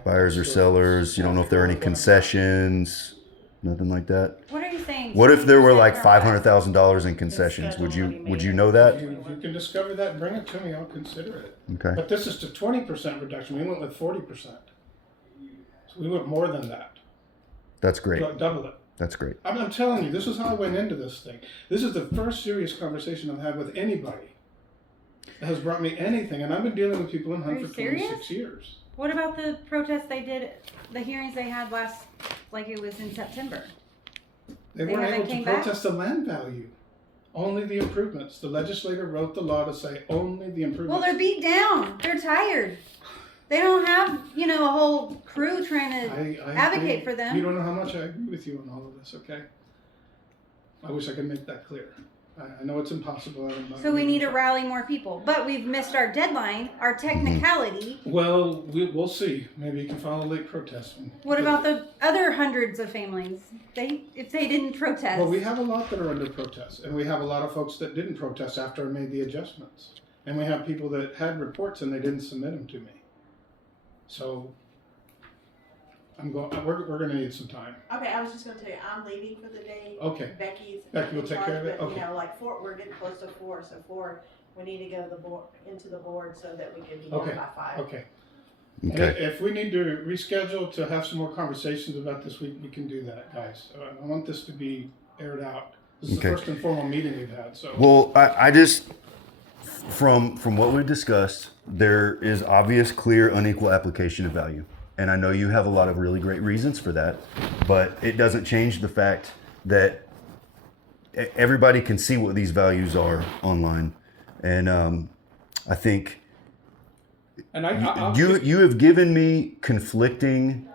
buyers or So- sellers. You don't know if there are any concessions. Nothing like that. What are you saying? What if there were 20% like from $500,000 in concessions? Would you know that? If you can discover that, bring it to me, I'll consider it. Okay. But this is to 20% reduction, we went with 40%. So we went more than that, That's great. double it. That's great. I'm telling you, this is how I went into this thing. This is the first serious conversation I've had with anybody that has brought me anything, and I've been dealing with people in Are Hunt you for 26 serious? years. What about the protests they did, the hearings they had last, like it was in September? They They weren't haven't able to came back? protest the land value, only the improvements. The legislator wrote the law to say only the improvements. Well, they're beat down. They're tired. They don't have, a whole crew trying to I advocate agree. for them. You don't know how much I agree with you on all of this, okay? I wish I could make that clear. I know it's impossible. So we need to rally more people. But we've missed our deadline, our technicality. Well, we'll see. Maybe you can file a late protest. What about the other hundreds of families? If they didn't protest. Well, we have a lot that are under protest, and we have a lot of folks that didn't protest after I made the adjustments. And we have people that had reports and they didn't submit them to me. So we're going to need some time. Okay, I was just gonna tell you, I'm leaving for the day. Okay. Becky will in take care of charge, it? but, Okay. we're getting close to 4, so 4, we need to go into the board so that we can be Okay. done by 5. Okay. And Okay. if we need to reschedule to have some more conversations about this, we can do that, guys. I want this to be aired out. This is Okay. the first informal meeting we've had, so. Well, I just, from what we've discussed, there is obvious, clear, unequal application of value. And I know you have a lot of really great reasons for that, but it doesn't change the fact that everybody can see what these values are online. And I think And I'll you have given me conflicting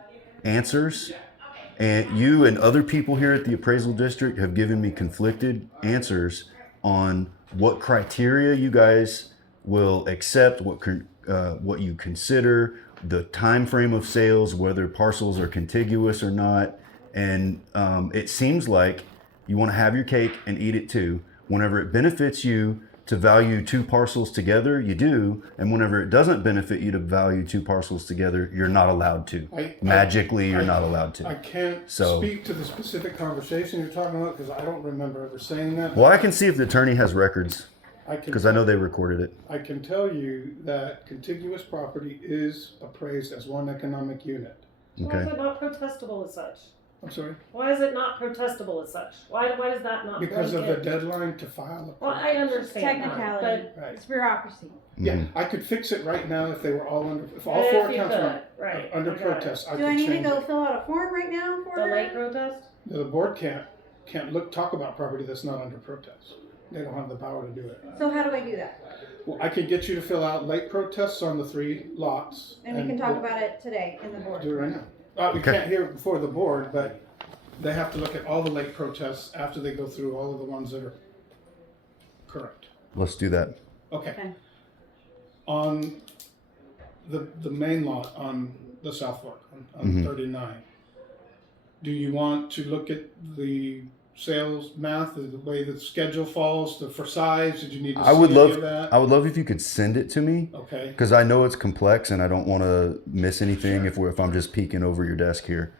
answers, and you and other people here at the appraisal district have given me conflicted answers on what criteria you guys will accept, what you consider, the time frame of sales, whether parcels are contiguous or not. And it seems like you want to have your cake and eat it too. Whenever it benefits you to value two parcels together, you do. And whenever it doesn't benefit you to value two parcels together, you're not allowed to. Magically, you're not allowed to. I can't So- speak to the specific conversation you're talking about because I don't remember ever saying that. Well, I can see if the attorney has records, I can because I know they recorded it. I can tell you that contiguous property is appraised as one economic unit. Why is Okay. it not protestable as such? I'm sorry? Why is it not protestable as such? Why does that not Because of blank the it? deadline to file a Well, I protest. understand that, Technicality. Right. It's bureaucracy. Yeah, Mhm. I could fix it right now if they were all under, if all If four you accounts were could, right, under I got it. protest, I Do I could need to change go it. fill out a form right now for The her? late protest? The board can't talk about property that's not under protest. They don't have the power to do it. So how do I do that? Well, I could get you to fill out late protests on the 3 lots. And we can talk we'll about it today in the board. do it right now. We Okay. can't hear it before the board, but they have to look at all the late protests after they go through all of the ones that are current. Let's do that. Okay. Okay. On the main lot on the South Fork, on Mhm. 39, do you want to look at the sales math, the way the schedule falls, for size? Did you need to I see would any love of that? I would love if you could send it to me Okay. because I know it's complex and I don't want to miss anything if I'm just peeking over your desk here.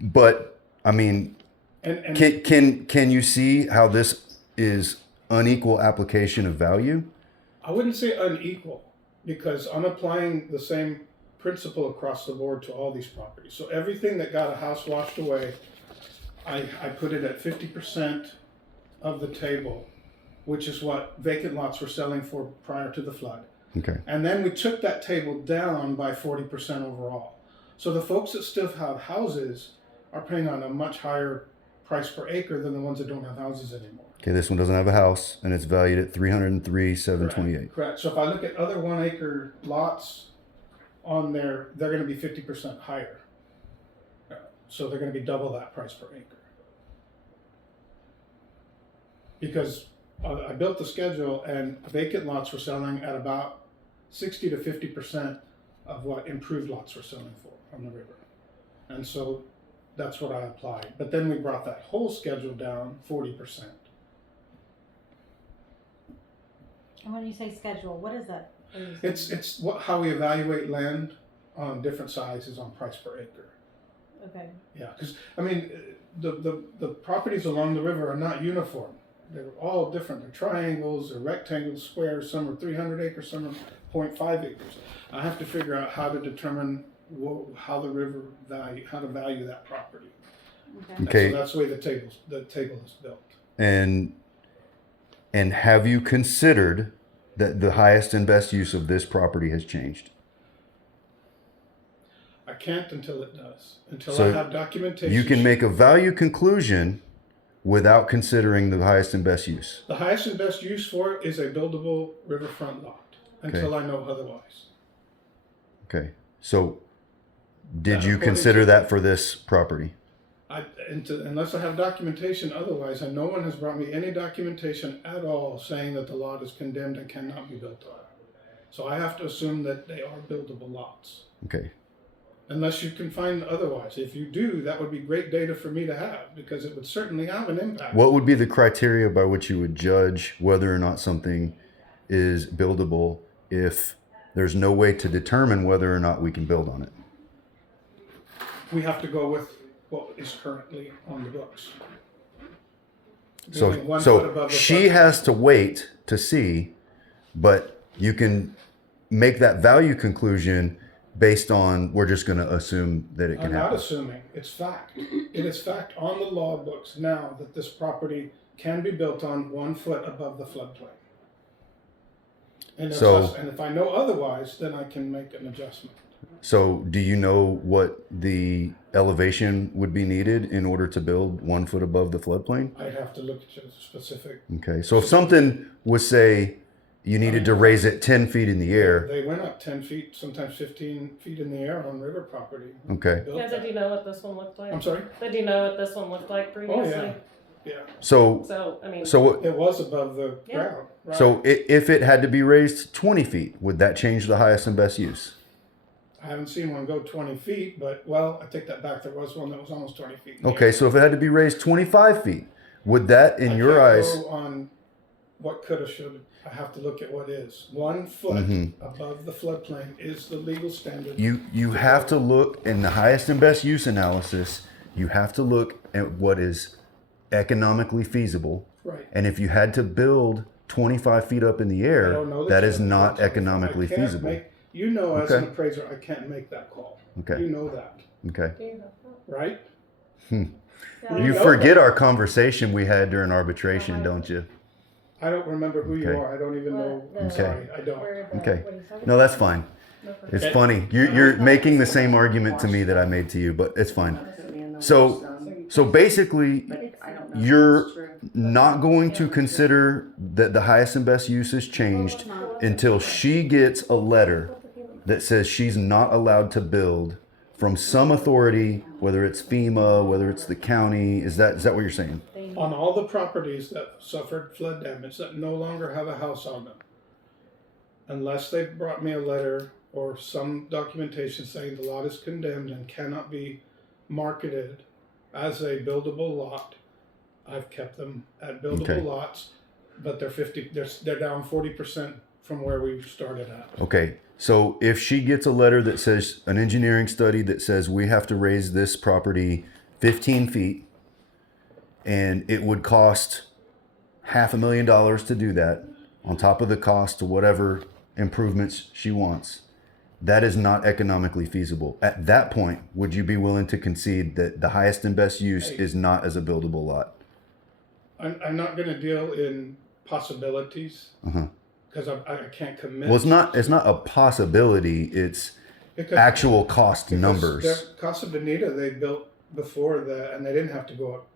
But I mean, And can you see how this is unequal application of value? I wouldn't say unequal, because I'm applying the same principle across the board to all these properties. So everything that got a house washed away, I put it at 50% of the table, which is what vacant lots were selling for prior to the flood. Okay. And then we took that table down by 40% overall. So the folks that still have houses are paying on a much higher price per acre than the ones that don't have houses anymore. Okay, this one doesn't have a house and it's valued at $303,728. Correct. So if I look at other 1 acre lots on there, they're going to be 50% higher. So they're going to be double that price per acre. Because I built the schedule and vacant lots were selling at about 60 to 50% of what improved lots were selling for on the river. And so that's what I applied. But then we brought that whole schedule down 40%. And when you say schedule, what is that? What are you saying? It's how we evaluate land on different sizes on price per acre. Okay. Yeah, because I mean, the properties along the river are not uniform. They're all different. They're triangles, they're rectangles, squares. Some are 300 acres, some are 0.5 acres. I have to figure out how to determine how the river how to value that property. Okay. Okay. And so that's the way the table is built. And have you considered that the highest and best use of this property has changed? I can't until it does. Until So I have documentation. You can make a value conclusion without considering the highest and best use. The highest and best use for it is a buildable riverfront lot until I know otherwise. Okay. So did Yeah, you according consider to- that for this property? Unless I have documentation otherwise, and no one has brought me any documentation at all saying that the lot is condemned and cannot be built on. So I have to assume that they are buildable lots. Okay. Unless you can find otherwise. If you do, that would be great data for me to have, because it would certainly have an impact. What would be the criteria by which you would judge whether or not something is buildable if there's no way to determine whether or not we can build on it? We have to go with what is currently on the books. So, Meaning 1 foot above the she flood. has to wait to see, but you can make that value conclusion based on, we're just going to assume that it can I'm not happen. assuming, it's fact. It is fact on the law books now that this property can be built on 1 foot above the floodplain. And if I know otherwise, then I can make an adjustment. So do you know what the elevation would be needed in order to build 1 foot above the floodplain? I'd have to look at the specific. Okay, so if something was, say, you needed to raise it 10 feet in the air, They went up 10 feet, sometimes 15 feet in the air on river property. okay. Built Yeah, did that. you know what this one looked like? I'm sorry? Did you know what this one looked like previously? Oh, yeah. So, So, I mean. so, It was above the Yeah. ground. Right. so if it had to be raised 20 feet, would that change the highest and best use? I haven't seen one go 20 feet, but, well, I take that back. There was one that was almost 20 feet. in the Okay, air. so if it had to be raised 25 feet, would that, in I your can't eyes, go on what coulda, shoulda. I have to look at what is. 1 foot Mm-hmm. above the floodplain is the legal standard. you have to look in the highest and best use analysis, you have to look at what is economically feasible. Right. And if you had to build 25 feet up in the I air, don't know that this is yet. not I economically can't feasible. as Okay. an appraiser, I can't make that call. Okay. You know that. Okay. right? You know forget that. our conversation we had during arbitration, don't you? I don't remember who you Okay. are. I don't even know. I'm Okay. sorry. I don't. Okay. No, that's fine. It's Okay. funny. You're making the same argument to me that I made to you, but it's fine. So basically, you're not going to consider that the highest and best use is changed until she gets a letter that says she's not allowed to build from some authority, whether it's FEMA, whether it's the county. Is that what you're saying? On all the properties that suffered flood damage that no longer have a house on them, unless they've brought me a letter or some documentation saying the lot is condemned and cannot be marketed as a buildable lot, I've kept them at buildable Okay. lots, but they're down 40% from where we started at. Okay. So if she gets a letter that says an engineering study that says we have to raise this property 15 feet and it would cost $500,000 to do that on top of the cost to whatever improvements she wants, that is not economically feasible. At that point, would you be willing to concede that the highest and best use is not as a buildable lot? I'm not going to deal in possibilities because I can't commit. Well, it's not a possibility. It's Because- actual cost because numbers. their Casa Bonita they built before that, and they didn't have to go up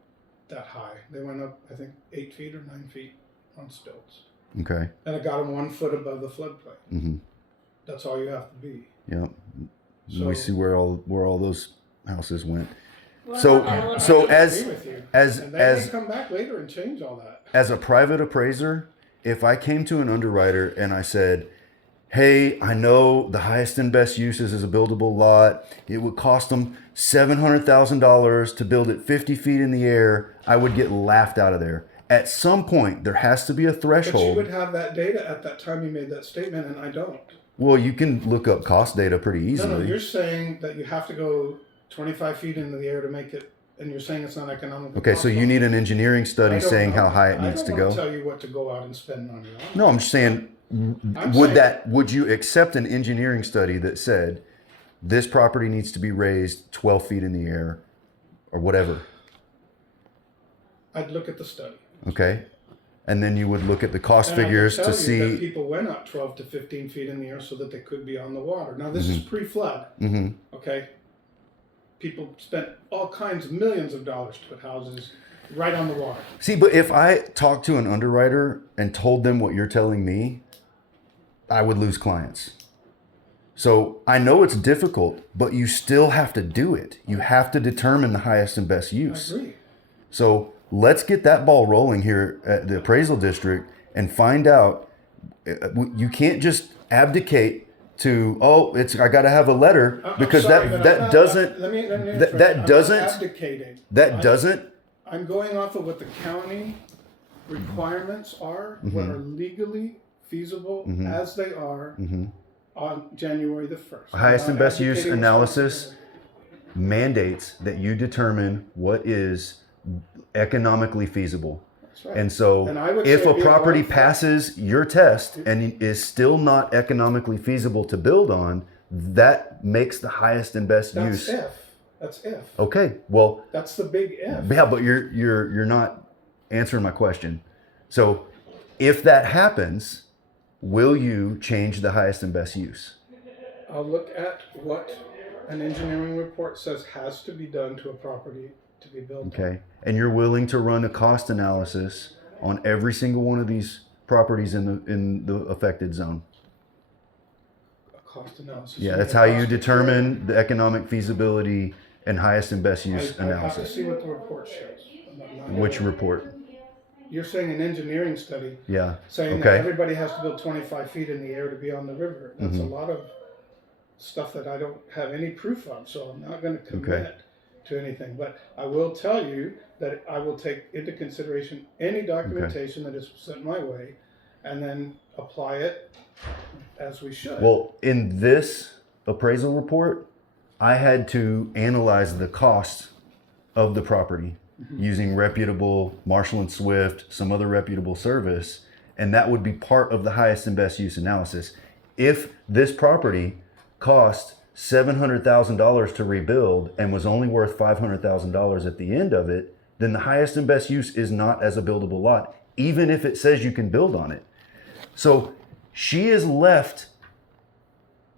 that high. They went up, I think, 8 feet or 9 feet on stilts, Okay. and it got them 1 foot above the floodplain. Mm-hmm. That's all you have to be. Yep. So, We see where all those houses went. Well, So I don't- so I as agree with you. as And they as may come back later and change all that. as a private appraiser, if I came to an underwriter and I said, hey, I know the highest and best uses is a buildable lot. It would cost them $700,000 to build it 50 feet in the air. I would get laughed out of there. At some point, there has to be a But you threshold. would have that data at that time you made that statement, and I don't. Well, you can look up cost data pretty No, easily. you're saying that you have to go 25 feet into the air to make it, and you're saying it's not economical. Okay, so you need an engineering study saying how high it needs to I don't want go. to tell you what to go out and spend money on. No, I'm just saying, would you accept an engineering study that said this property needs to be raised 12 feet in the air or whatever? I'd look at the study. Okay. And then you would look at the cost And I can figures tell to you that see. people went up 12 to 15 feet in the air so that they could be on the water. Now, this is pre-flood, Hmm. okay? People spent all kinds of millions of dollars to put houses right on the water. See, but if I talked to an underwriter and told them what you're telling me, I would lose clients. So I know it's difficult, but you still have to do it. You have to determine the highest and best I use. agree. So let's get that ball rolling here at the appraisal district and find out. You can't just abdicate to, I got to have a letter, because I'm sorry, but I'm that not- doesn't let me that interrupt. I'm not doesn't abdicating. that doesn't I'm going off of what the county requirements are, what are legally feasible as they are on January the 1st. highest I'm and not best use advocating analysis responsibility. mandates that you determine what is economically feasible. That's right. And so And I would if say a be property one foot. passes your test and is still not economically feasible to build on, that makes the highest and best That's use. if. That's if. Okay, well, That's the big if. yeah, but you're not answering my question. So if that happens, will you change the highest and best use? I'll look at what an engineering report says has to be done to a property to be built. Okay, and you're willing to run a cost analysis on every single one of these properties in the affected zone? A cost analysis. Yeah, that's how you determine the economic feasibility and highest and best use I have to analysis. see what the report shows. I'm not- Which report? You're saying an engineering study Yeah. saying that Okay. everybody has to build 25 feet in the air to be on the river. That's Mm-hmm. a lot of stuff that I don't have any proof of, so I'm not going to commit to anything. But I will tell you that I will take into consideration any documentation that is sent my way and then apply it as we should. Well, in this appraisal report, I had to analyze the cost of the property using reputable Marshall and Swift, some other reputable service, and that would be part of the highest and best use analysis. If this property cost $700,000 to rebuild and was only worth $500,000 at the end of it, then the highest and best use is not as a buildable lot, even if it says you can build on it. So she is left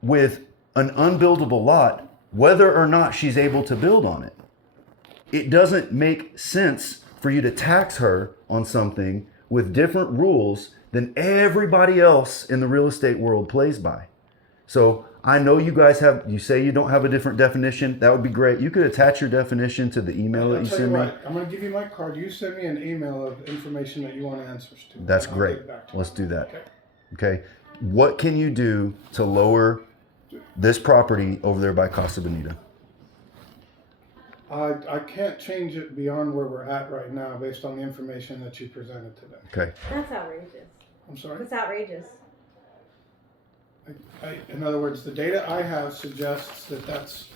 with an unbuildable lot, whether or not she's able to build on it. It doesn't make sense for you to tax her on something with different rules than everybody else in the real estate world plays by. So I know you guys you say you don't have a different definition. That would be great. You could attach your definition to the email that I'll you tell send me. what, I'm gonna give you my card. You send me an email of information that you want answers to. That's and I'll great. get it back to you. Let's do that. Okay. Okay. What can you do to lower this property over there by Casa Bonita? I can't change it beyond where we're at right now based on the information that you presented today. Okay. That's outrageous. I'm sorry? That's outrageous. In other words, the data I have suggests that that's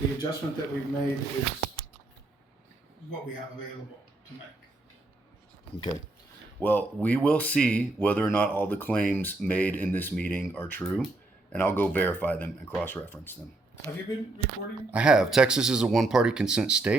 the adjustment that we've made is what we have available to make. Okay. Well, we will see whether or not all the claims made in this meeting are true, and I'll go verify them and cross-reference them. Have you been recording? I have. Texas is a one-party consent state.